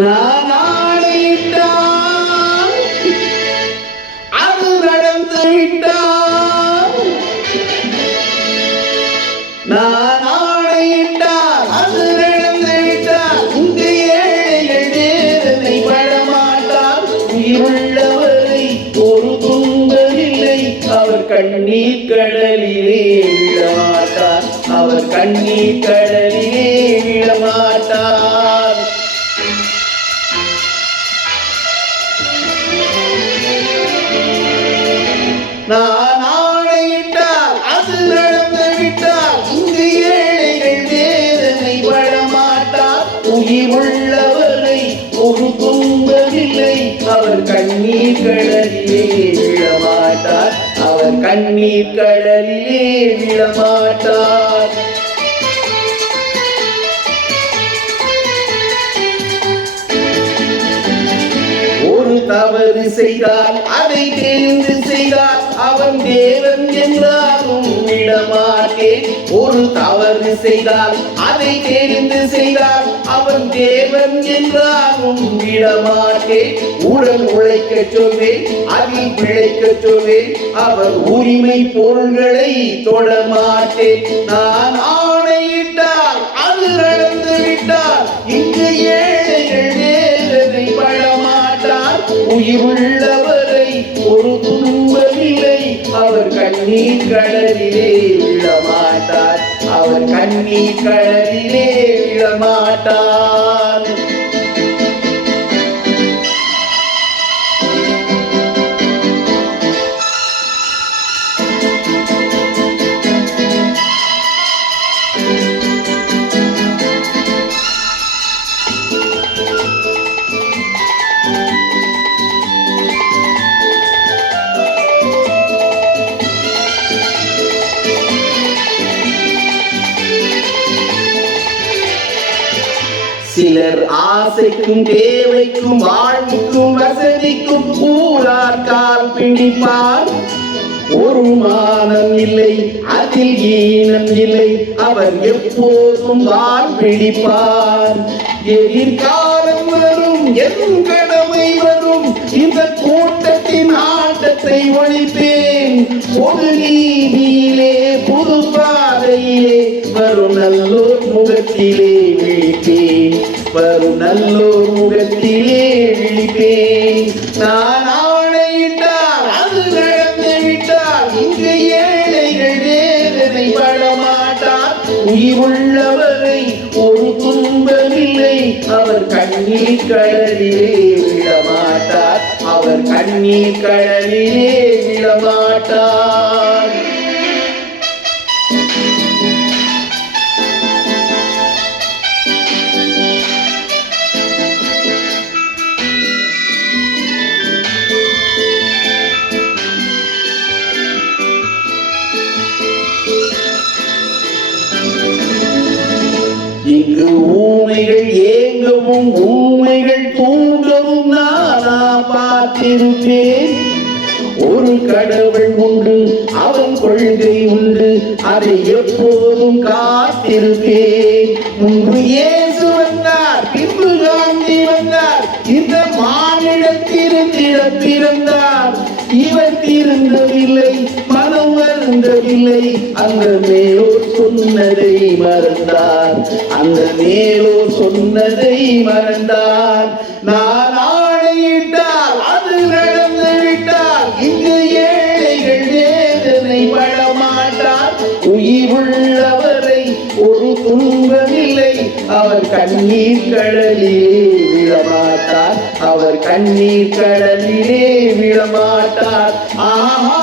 நான் ஆணையிட்டால் அது நடந்து விட்டால், நான் ஆணையிட்டால் அது நடந்து விட்டால், இங்கு ஏழைகள் வேதனை படமாட்டார். உள்ளவரை ஒரு துன்பமில்லை, அவர் கண்ணீர் கடலிலே விழமாட்டார், அவர் கண்ணீர் கடலிலே விழமாட்டார். நான் ஆணையிட்டால் அது நடந்து விட்டால், இங்கு ஏழைகள் வேதனை படமாட்டார். உயிர் உள்ளவரை ஒரு துன்பமில்லை, அவர் கண்ணீர் கடலிலே விழமாட்டார், அவர் கண்ணீர் கடலிலே விழமாட்டார். ஒரு தவறு செய்தால் அதை தெரிந்து செய்தால் அவன் தேவன் என்றாலும் விடமாட்டேன். ஒரு தவறு செய்தால் அதை தெரிந்து செய்தால் அவன் தேவன் என்றாலும் விடமாட்டேன். உடல் உழைக்க சொல்வேன், அதில் பிழைக்க சொல்வேன், அவர் உரிமை பொருள்களை தொடமாட்டேன். நான் ஆணையிட்டால் அது நடந்து விட்டால், இங்கு ஏழைகள் வேதனை படமாட்டார். உயிருள்ளவரை ஒரு துன்பமில்லை, அவர் கண்ணீர் கடலிலே விழமாட்டார், அவர் கண்ணீர் கடலிலே விழமாட்டார். சிலர் ஆசைக்கும் தேவைக்கும் வாழ்வுக்கும் வசதிக்கும் ஊரார் கால் பிடிப்பார். ஒரு மானம் இல்லை, அதில் ஈனம் இல்லை, அவர் எப்போதும் வால் பிடிப்பார். எதிர்காலம் வரும், என் கடமை வரும், இந்த கூட்டத்தின் ஆட்டத்தை ஒழிப்பேன். பொது நீதியிலே புது பாதையிலே வரும் நல்லோர் முகத்திலே விழிப்பேன், வரும் நல்லோர் முகத்திலே விழிப்பேன். நான் ஆணையிட்டால் அது நடந்து விட்டால், இங்கு ஏழைகள் வேதனை படமாட்டார். உயிருள்ளவரை ஒரு துன்பமில்லை, அவர் கண்ணீர் கடலிலே விழமாட்டார், அவர் கண்ணீர் கடலிலே விழமாட்டார். இங்கு ஊமைகள் ஏங்கவும் ஊமைகள் தூங்கவும் நானா பார்த்திருப்பேன். ஒரு கடவுள் உண்டு, அவன் கொள்கை உண்டு, அதை எப்போதும் காத்திருப்பேன். முன்பு இயேசு வந்தார், பின்பு காந்தி வந்தார், இந்த மானிடத்திருந்திட பிறந்தார். இவர் திருந்தவில்லை, மனம் வருந்தவில்லை, அந்த மேலோர் சொன்னதை மறந்தார், அந்த மேலோர் சொன்னதை மறந்தார். நான் ஆணையிட்டால் அது நடந்து விட்டால், இங்கு ஏழைகள் வேதனை படமாட்டார். உயிருள்ளவரை ஒரு துன்பமில்லை, அவர் கண்ணீர் கடலிலே விழமாட்டார், அவர் கண்ணீர் கடலிலே விழமாட்டார். ஆஹா.